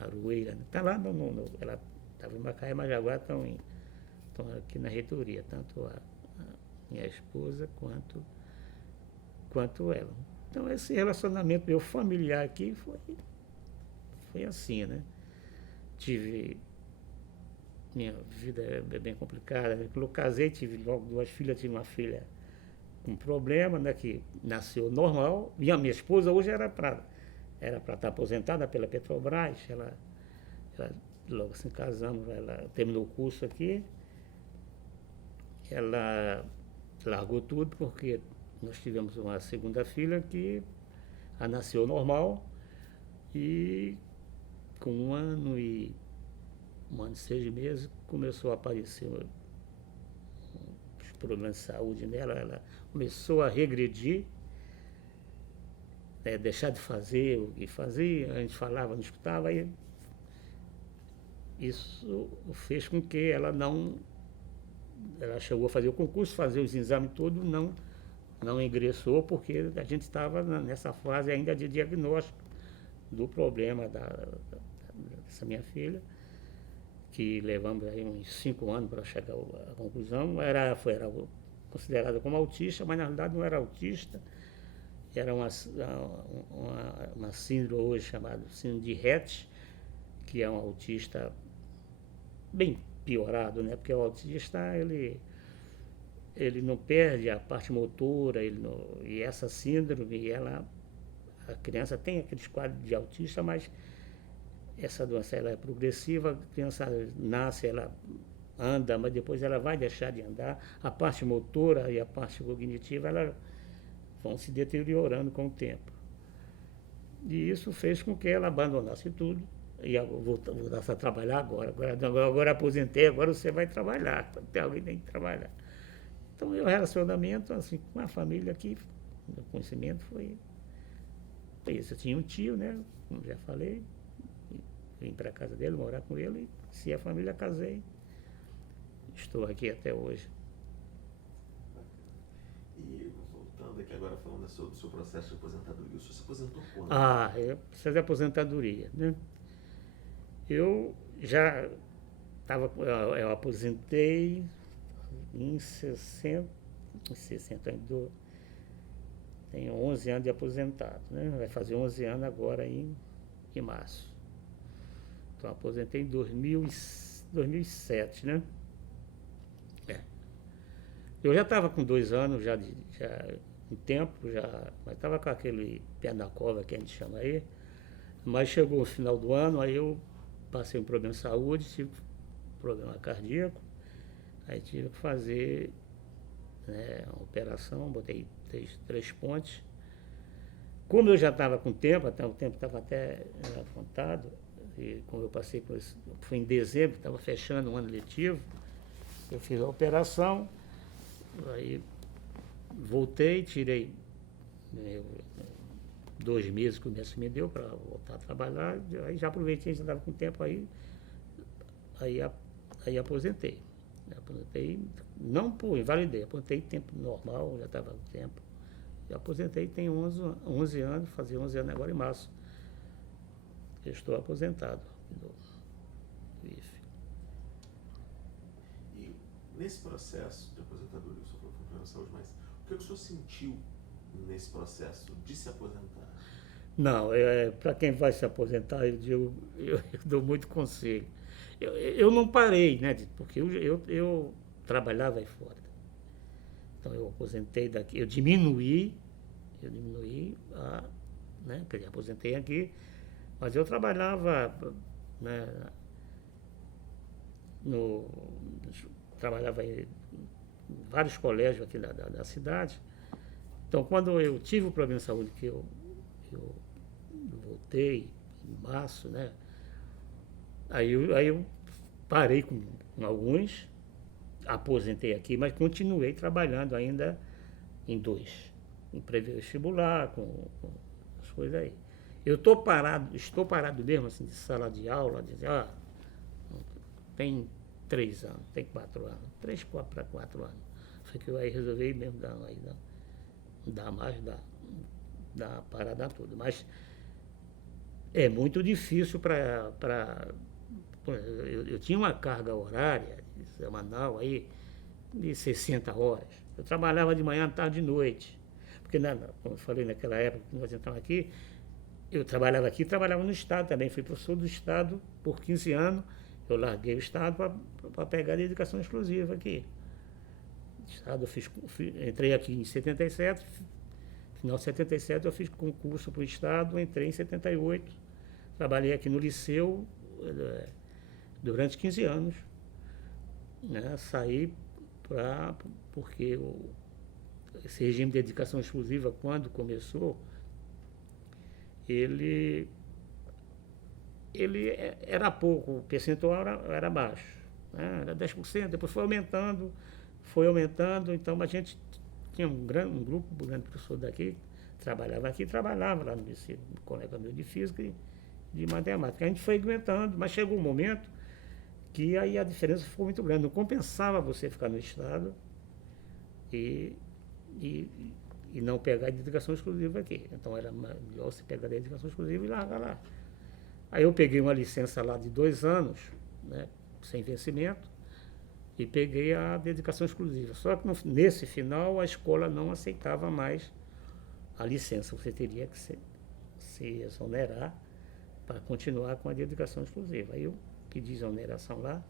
Arueira. Está lá ela estava em Macaé, mas agora estão aqui na reitoria, tanto a minha esposa quanto ela. Então esse relacionamento meu familiar aqui foi assim, né? Minha vida é bem complicada. Quando eu casei, tive logo 2 filhas, tive uma filha com problema, né, que nasceu normal, e a minha esposa hoje era para estar aposentada pela Petrobras. Ela logo assim casamos, ela terminou o curso aqui, ela largou tudo porque nós tivemos uma segunda filha que nasceu normal e com 1 ano e 6 meses começou a aparecer os problemas de saúde nela, ela começou a regredir, deixar de fazer o que fazia, a gente falava, não escutava, e isso fez com que ela chegou a fazer o concurso, fazer os exames todos, não ingressou, porque a gente estava nessa fase ainda de diagnóstico do problema dessa minha filha, que levamos aí uns 5 anos para chegar à conclusão. Era considerada como autista, mas na realidade não era autista, era uma síndrome hoje chamada síndrome de Rett, que é um autista bem piorado, né? Porque o autista, ele não perde a parte motora, e essa síndrome, a criança tem aqueles quadros de autista, mas essa doença ela é progressiva, a criança nasce, ela anda, mas depois ela vai deixar de andar, a parte motora e a parte cognitiva, elas vão se deteriorando com o tempo. E isso fez com que ela abandonasse tudo, e voltasse a trabalhar agora aposentei, agora você vai trabalhar, alguém tem que trabalhar. Então, meu relacionamento assim, com a família aqui, meu conhecimento foi isso. Eu tinha um tio, né, como já falei, vim para a casa dele, morar com ele, e se a família, casei. Estou aqui até hoje. E voltando aqui agora, falando do seu processo de aposentadoria, o senhor se aposentou quando? Processo de aposentadoria, né? Eu já estava, eu aposentei em 62, tenho 11 anos de aposentado, né? Vai fazer 11 anos agora em março. Então, aposentei em 2007, né? Eu já estava com 2 anos, já um tempo, mas estava com aquele pé na cova que a gente chama aí. Mas chegou o final do ano, aí eu passei um problema de saúde, tive problema cardíaco, aí tive que fazer, né, uma operação, botei 3 pontes. Como eu já estava com tempo, até o tempo estava até contado, e como eu passei por isso, foi em dezembro, estava fechando um ano letivo, eu fiz a operação, aí voltei, tirei 2 meses que o médico me deu para voltar a trabalhar, aí já aproveitei, já estava com tempo aí, aí aposentei. Aposentei, não por invalidei, aposentei tempo normal, já estava com tempo. Eu aposentei tem 11 anos, fazia 11 anos agora em março. Eu estou aposentado do IFE. E nesse processo de aposentadoria, o senhor falou que foi problema de saúde, mas o que o senhor sentiu nesse processo de se aposentar? Não, para quem vai se aposentar, eu dou muito conselho. Eu não parei, né? Porque eu trabalhava aí fora. Então eu aposentei daqui, eu diminuí né? Quer dizer, aposentei aqui, mas eu trabalhava, né, trabalhava em vários colégios aqui da cidade. Então, quando eu tive o problema de saúde, que eu voltei em março, né? Aí eu parei com alguns, aposentei aqui, mas continuei trabalhando ainda em 2, em pré-vestibular, com as coisas aí. Eu estou parado mesmo, assim, de sala de aula, tem 3 anos, tem 4 anos, 3 para 4 anos. Foi que eu aí resolvi mesmo dar parada tudo. Mas é muito difícil eu tinha uma carga horária semanal aí de 60 horas. Eu trabalhava de manhã, tarde e noite. Porque, como eu falei naquela época que nós entramos aqui, eu trabalhava aqui, trabalhava no Estado também. Fui professor do Estado por 15 anos. Eu larguei o Estado para pegar a dedicação exclusiva aqui. Estado, entrei aqui em 77, final de 77 eu fiz concurso para o Estado, entrei em 78. Trabalhei aqui no Liceu durante 15 anos. Né? Saí porque esse regime de dedicação exclusiva, quando começou, ele era pouco, o percentual era baixo, né? Era 10%, depois foi aumentando, então a gente tinha um grupo grande de professor daqui, trabalhava lá no liceu, um colega meu de física e de matemática. A gente foi aguentando, mas chegou um momento que aí a diferença ficou muito grande, não compensava você ficar no Estado e não pegar a dedicação exclusiva aqui. Então era melhor você pegar a dedicação exclusiva e largar lá. Aí eu peguei uma licença lá de 2 anos, né, sem vencimento, e peguei a dedicação exclusiva. Só que nesse final a escola não aceitava mais a licença. Você teria que se exonerar para continuar com a dedicação exclusiva. Aí eu pedi exoneração lá,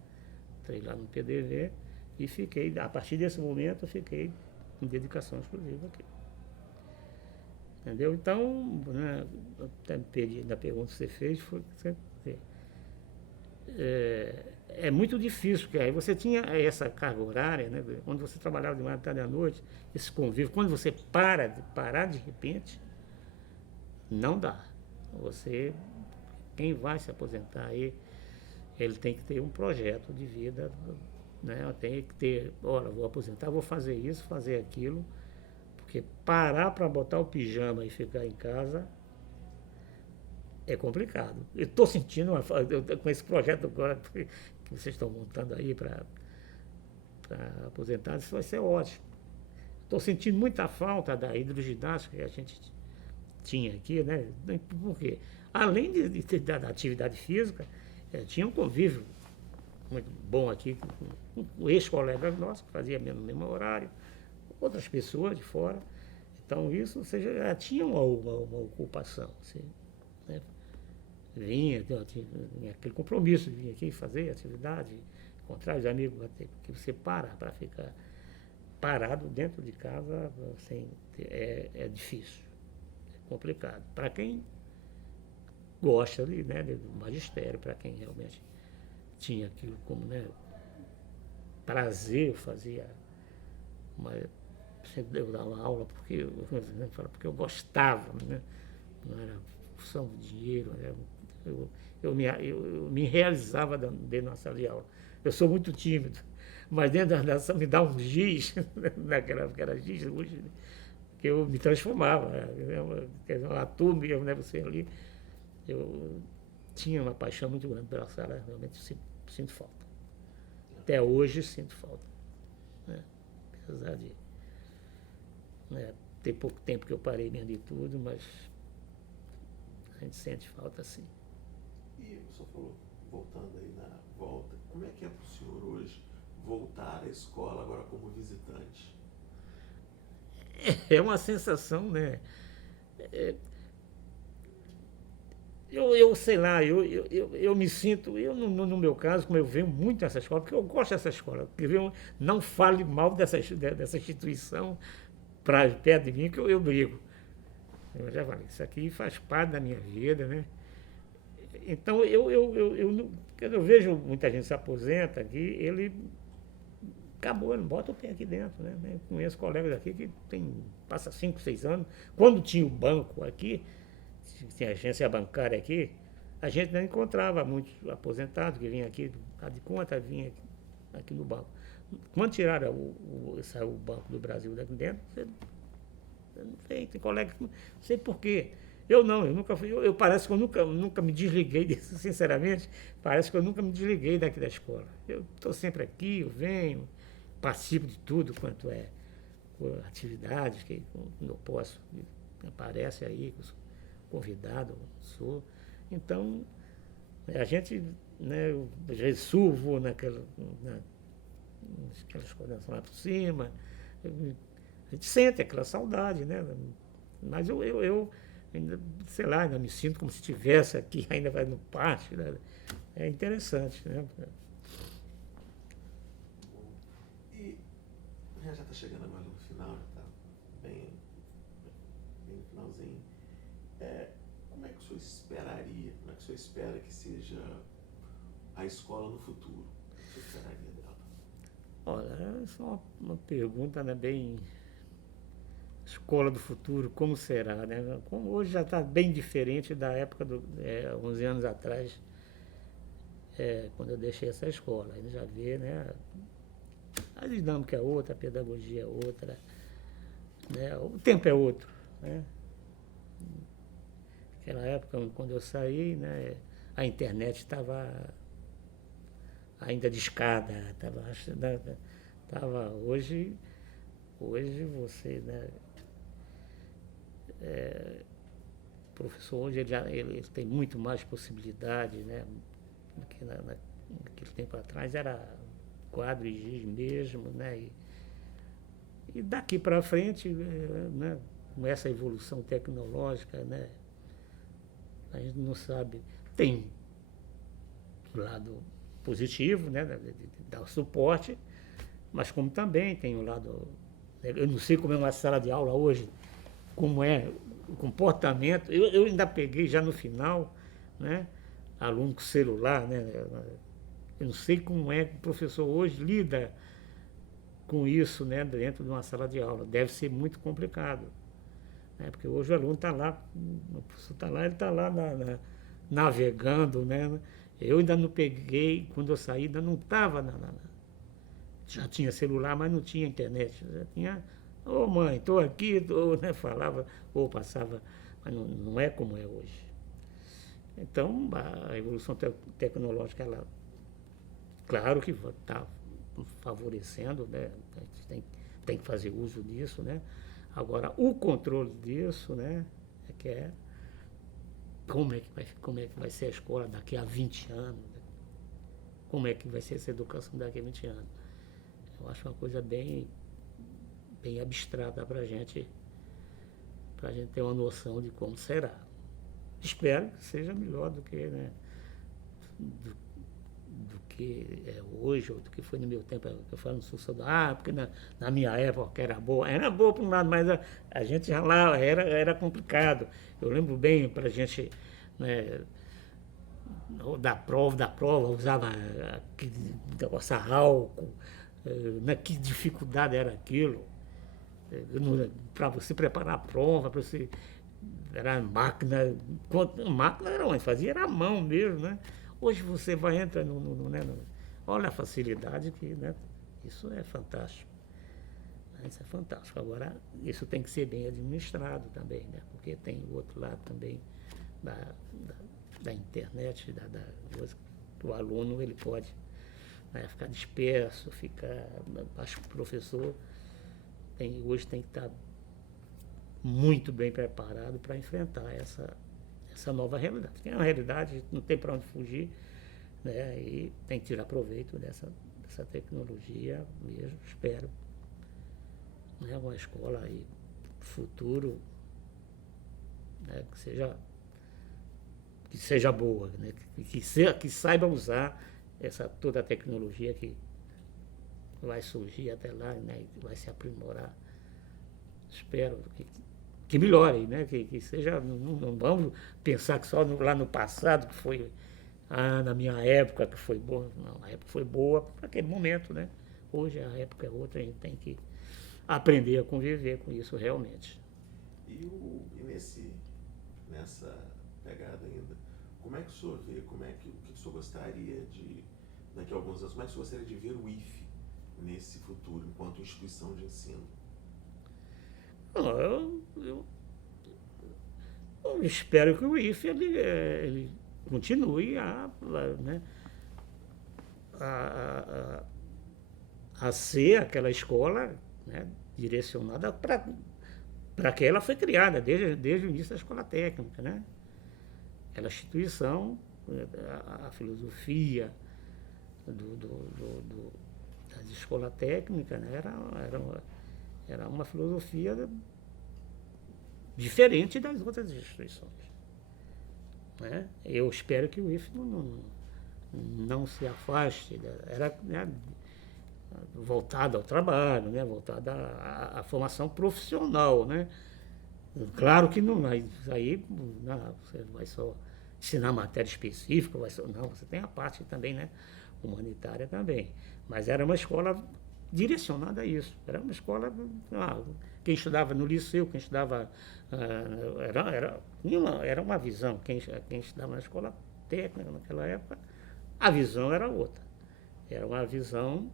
entrei lá no PDV e fiquei, a partir desse momento eu fiquei em dedicação exclusiva aqui. Entendeu? Então, né, até me perdi da pergunta que você fez, é muito difícil, porque aí você tinha essa carga horária, né, onde você trabalhava de manhã, tarde à noite, esse convívio. Quando você parar de repente, não dá. Quem vai se aposentar aí, ele tem que ter um projeto de vida, né? Tem que ter, olha, vou aposentar, vou fazer isso, fazer aquilo, porque parar para botar o pijama e ficar em casa é complicado. Eu estou sentindo, com esse projeto agora que vocês estão montando aí para aposentar, isso vai ser ótimo. Estou sentindo muita falta da hidroginástica que a gente tinha aqui, né? Por quê? Além da atividade física, tinha um convívio muito bom aqui com ex-colegas nossos, que faziam no mesmo horário, outras pessoas de fora. Então, isso, ou seja, já tinha uma ocupação. Assim, né? Tinha aquele compromisso de vir aqui fazer atividade, encontrar os amigos, porque você para ficar parado dentro de casa, assim, é difícil, é complicado. Para quem gosta ali, né, do magistério, para quem realmente tinha aquilo como, né, prazer, eu fazia eu dava aula porque eu gostava, né? Não era função do dinheiro, eu me realizava dentro da sala de aula. Eu sou muito tímido, mas dentro da sala me dá um giz, naquela época era giz, hoje, eu me transformava. A turma, né, você ali, eu tinha uma paixão muito grande pela sala, realmente sinto falta. Até hoje sinto falta. Né? Apesar de, né, ter pouco tempo que eu parei mesmo de tudo, mas a gente sente falta sim. E o senhor falou, voltando aí na volta, como é que é para o senhor hoje voltar à escola agora como visitante? É uma sensação, né? Eu sei lá, eu me sinto, no meu caso, como eu venho muito nessa escola, porque eu gosto dessa escola, não fale mal dessa instituição perto de mim, que eu brigo. Eu já falei, isso aqui faz parte da minha vida, né? Então, quando eu vejo muita gente se aposenta aqui, ele acabou, não bota o pé aqui dentro, né? Eu conheço colegas aqui que passa 5, 6 anos. Quando tinha o banco aqui, tinha agência bancária aqui, a gente não encontrava muitos aposentados que vinham aqui, de conta, vinha aqui no banco. Quando tiraram saiu o Banco do Brasil daqui dentro, você não tem colega, não sei por quê. Eu nunca fui, parece que eu nunca me desliguei disso, sinceramente, parece que eu nunca me desliguei daqui da escola. Eu estou sempre aqui, eu venho, participo de tudo quanto é atividades, que quando eu posso, aparece aí, eu sou convidado, sou. Então, a gente, né, eu vou naquelas coisas lá por cima, a gente sente aquela saudade, né? Mas eu ainda, sei lá, ainda me sinto como se estivesse aqui, ainda vai no pátio, né? É interessante, né? E já está chegando agora no final, já está bem no finalzinho. Como é que o senhor esperaria, como é que o senhor espera que seja a escola no futuro? O que o senhor esperaria dela? Olha, essa é uma pergunta, né, bem... Escola do futuro, como será, né? Como hoje já está bem diferente da época, 11 anos atrás, quando eu deixei essa escola. A gente já vê, né? A dinâmica é outra, a pedagogia é outra, né? O tempo é outro, né? Naquela época, quando eu saí, né, a internet estava ainda de escada, hoje você, né? O professor hoje ele tem muito mais possibilidade, né? Do que naquele tempo atrás era quadro e giz mesmo, né? E daqui para frente, né, com essa evolução tecnológica, né, a gente não sabe, tem o lado positivo, né, de dar o suporte, mas como também tem o lado, eu não sei como é uma sala de aula hoje, como é o comportamento. Eu ainda peguei já no final, né, aluno com celular, né, eu não sei como é que o professor hoje lida com isso, né, dentro de uma sala de aula. Deve ser muito complicado, né, porque hoje o aluno está lá, o professor está lá, ele está lá navegando, né. Eu ainda não peguei, quando eu saí, ainda não estava já tinha celular, mas não tinha internet. Já tinha, ô mãe, estou aqui, né, falava, ou passava, mas não é como é hoje. Então, a evolução tecnológica, ela, claro que está favorecendo, né, a gente tem que fazer uso disso, né. Agora, o controle disso, né, como é que vai ser a escola daqui a 20 anos, né? Como é que vai ser essa educação daqui a 20 anos. Eu acho uma coisa bem abstrata para a gente ter uma noção de como será. Espero que seja melhor do que, né, do que é hoje, ou do que foi no meu tempo. Eu falo, não sou saudade, porque na minha época era boa por um lado, mas a gente já lá era complicado. Eu lembro bem, para a gente, né, da prova, usava aquele negócio a álcool, né, que dificuldade era aquilo. Para você preparar a prova, para você. Era máquina era onde fazia, era a mão mesmo, né? Hoje você vai entrar olha a facilidade que, né? Isso é fantástico. Isso é fantástico. Agora, isso tem que ser bem administrado também, né? Porque tem o outro lado também da, da, da internet, coisa que o aluno ele pode, né, ficar disperso, acho que o professor hoje tem que estar muito bem preparado para enfrentar essa nova realidade. Que é uma realidade, não tem para onde fugir, né? E tem que tirar proveito dessa tecnologia mesmo, espero. Né? Uma escola aí, futuro, né? Que seja boa, né? Que saiba usar toda a tecnologia que vai surgir até lá, né? Que vai se aprimorar. Espero que melhore, né? Que seja, não vamos pensar que só lá no passado que foi, na minha época que foi boa. Não, a época foi boa para aquele momento, né? Hoje a época é outra, a gente tem que aprender a conviver com isso realmente. Nessa pegada ainda, como é que o senhor vê, o que o senhor gostaria de, daqui a alguns anos, como é que o senhor gostaria de ver o IFE nesse futuro, enquanto instituição de ensino? Eu espero que o IFE ele continue né, a ser aquela escola, né, direcionada para que ela foi criada desde o início da escola técnica, né? Aquela instituição, a filosofia das escolas técnicas, né, era uma filosofia diferente das outras instituições, né? Eu espero que o IFE não se afaste, era, né, voltado ao trabalho, né, voltado à formação profissional, né? Claro que não, mas aí não, você vai só ensinar matéria específica, não, você tem a parte também, né, humanitária também. Mas era uma escola direcionada a isso. Era uma escola, quem estudava no liceu, quem estudava, era uma visão. Quem estudava na escola técnica naquela época, a visão era outra. Era uma visão,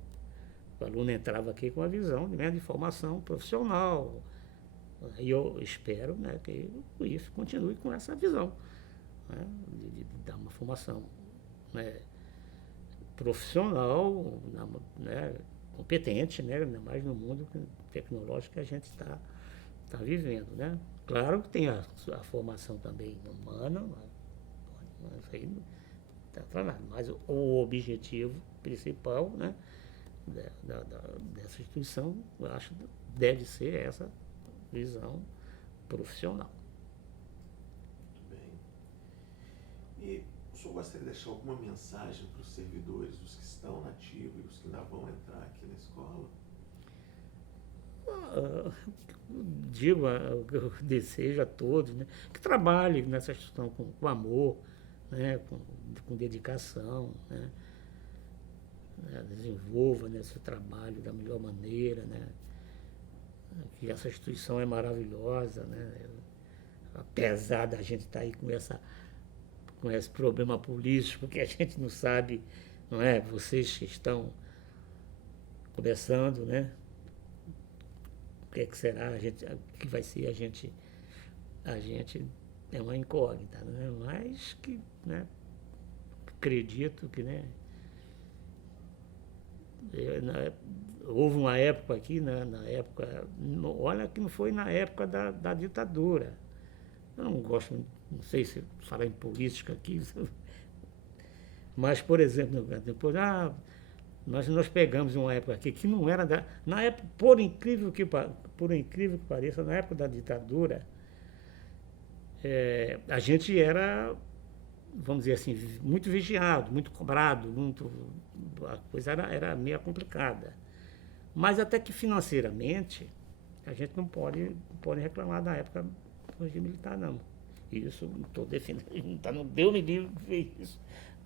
o aluno entrava aqui com uma visão, né, de formação profissional. E eu espero, né, que o IFE continue com essa visão, né, de dar uma formação, né, profissional, né, competente, né, ainda mais no mundo tecnológico que a gente está vivendo, né? Claro que tem a formação também humana, mas aí está tratado. Mas o objetivo principal, né, dessa instituição, eu acho, deve ser essa visão profissional. Muito bem. E o senhor gostaria de deixar alguma mensagem para os servidores, os que estão na ativa e os que ainda vão entrar aqui na escola? Digo, eu desejo a todos, né, que trabalhem nessa instituição com amor, né, com dedicação, né, desenvolva nesse trabalho da melhor maneira, né, que essa instituição é maravilhosa, né, apesar da gente estar aí com esse problema político que a gente não sabe, não é? Vocês que estão começando, né? O que é que será, o que vai ser a gente é uma incógnita, né? Mas que, né, acredito que, né, houve uma época aqui, né, na época, olha que não foi na época da ditadura. Eu não gosto, não sei se falar em política aqui, mas, por exemplo, depois, nós pegamos uma época aqui que não era na época, por incrível que pareça, na época da ditadura, a gente era, vamos dizer assim, muito vigiado, muito cobrado, a coisa era meio complicada. Mas até que financeiramente, a gente não pode reclamar da época do regime militar, não. Isso não estou defendendo, não deu me livre ver isso,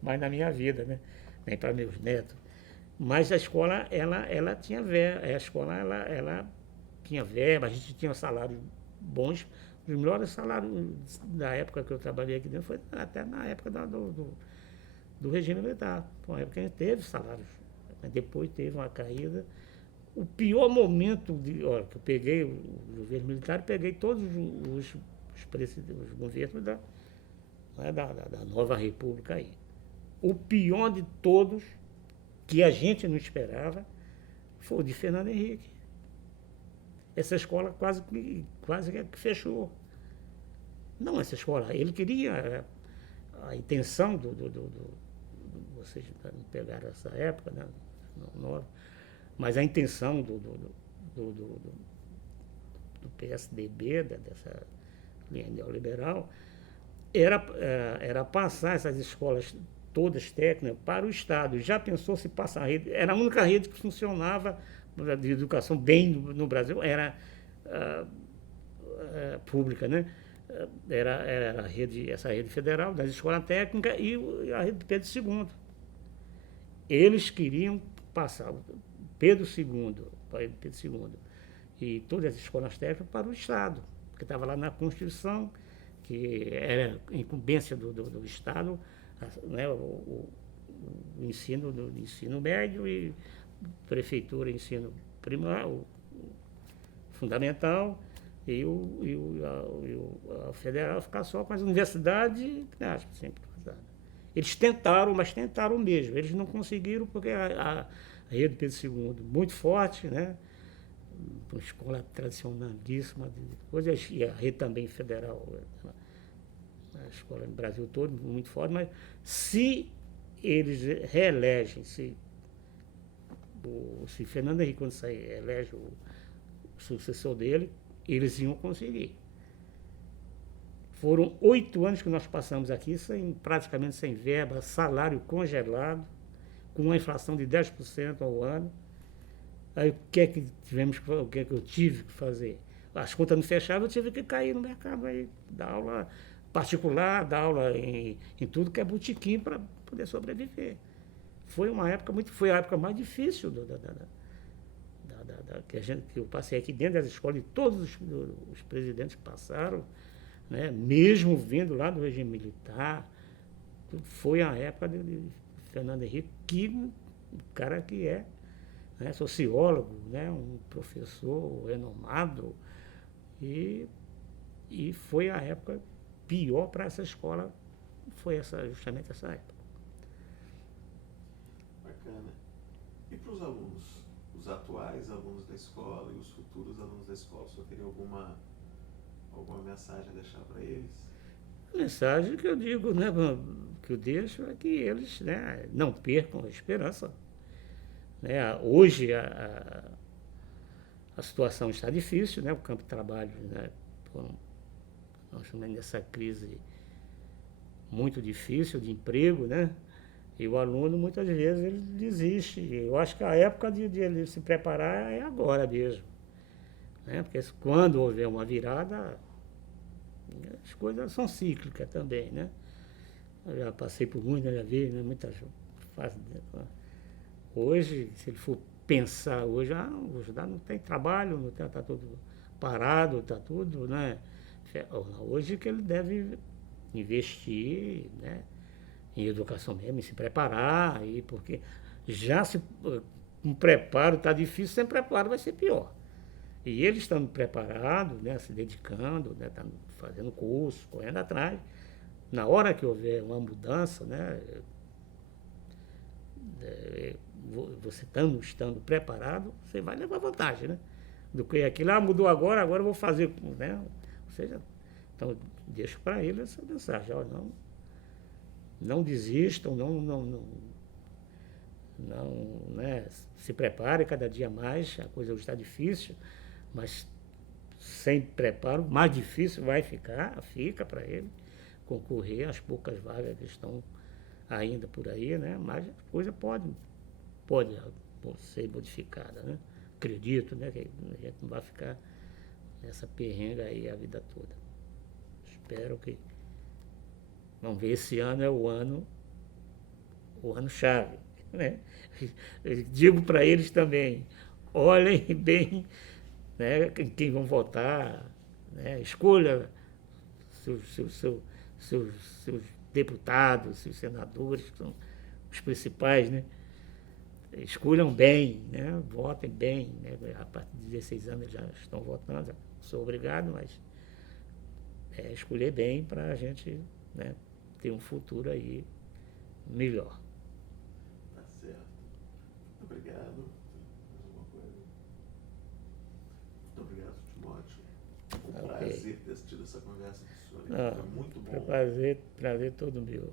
mas na minha vida, né? Nem para meus netos. Mas a escola, ela tinha verba, ela tinha verba, a gente tinha salários bons. Os melhores salários da época que eu trabalhei aqui dentro foi até na época do regime militar. Foi uma época que a gente teve salários, mas depois teve uma caída, o pior momento olha, que eu peguei o governo militar, peguei todos os governos da nova república aí. O pior de todos, que a gente não esperava, foi o de Fernando Henrique. Essa escola quase que fechou. Não essa escola, ele queria a intenção vocês não pegaram essa época, né? Mas a intenção do PSDB, dessa linha neoliberal, era passar essas escolas todas técnicas para o Estado. Já pensou se passar a rede? Era a única rede que funcionava de educação bem no Brasil, era pública, né? Era essa rede federal, das escolas técnicas e a rede de Pedro II. Eles queriam passar Pedro II e todas as escolas técnicas para o Estado, porque estava lá na Constituição, que era incumbência do Estado, né, o ensino médio e prefeitura, ensino primário, o fundamental, e a federal ficar só com as universidades, sempre. Eles tentaram, mas tentaram mesmo. Eles não conseguiram porque a rede Pedro II, muito forte, né? Uma escola tradicionalíssima, e a rede também federal, a escola no Brasil todo, muito forte, mas se eles reelegem, se Fernando Henrique, quando sair, elege o sucessor dele, eles iam conseguir. Foram 8 anos que nós passamos aqui, praticamente sem verba, salário congelado, com uma inflação de 10% ao ano. Aí o que é que eu tive que fazer? As contas não fechavam, eu tive que cair no mercado aí, dar aula particular, dar aula em tudo que é botequim para poder sobreviver. Foi a época mais difícil que eu passei aqui dentro das escolas, e todos os presidentes que passaram, né, mesmo vindo lá do regime militar, foi a época de Fernando Henrique, um cara que é, né, sociólogo, né, um professor renomado, e foi a época pior para essa escola, foi justamente essa época. Bacana. E para os alunos, os atuais alunos da escola e os futuros alunos da escola, você teria alguma mensagem a deixar para eles? A mensagem que eu digo, né, que eu deixo é que eles, né, não percam a esperança. Né? Hoje a situação está difícil, né? O campo de trabalho, né, nós estamos nessa crise muito difícil de emprego, né? E o aluno, muitas vezes, ele desiste. Eu acho que a época de ele se preparar é agora mesmo. Né? Porque quando houver uma virada, as coisas são cíclicas também, né? Eu já passei por muitas vezes, né? Muitas fases. Hoje, se ele for pensar hoje, não tem trabalho, não está tudo parado, está tudo, né? Hoje que ele deve investir, né, em educação mesmo, em se preparar, porque um preparo está difícil, sem preparo vai ser pior. E ele estando preparado, né, se dedicando, né, tá fazendo curso, correndo atrás, na hora que houver uma mudança, né, você estando preparado, você vai levar vantagem, né? Do que aquilo, mudou agora eu vou fazer, né? Ou seja, então deixo para ele essa mensagem, não desistam, não, né, se prepare cada dia mais, a coisa está difícil, mas sem preparo, mais difícil fica para ele concorrer às poucas vagas que estão ainda por aí, né? Mas a coisa pode ser modificada, né? Acredito, né, que a gente não vai ficar nessa perrenga aí a vida toda. Espero que... Vamos ver, esse ano é o ano chave, né? Eu digo para eles também, olhem bem, né, quem vão votar, né? Escolha seus deputados, seus senadores, que são os principais, né? escolham bem, né? Votem bem, né? A partir de 16 anos eles já estão votando, já sou obrigado, mas escolher bem para a gente, né, ter um futuro aí melhor. Tá certo. Muito obrigado. Mais alguma coisa? Muito obrigado, Timóteo. Foi um prazer ter tido essa conversa com o senhor. Foi muito bom. Foi prazer todo meu.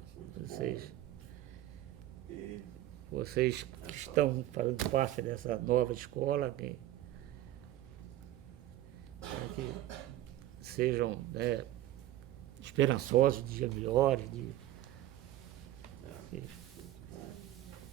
Vocês que estão fazendo parte dessa nova escola, que sejam, né, esperançosos de dias melhores,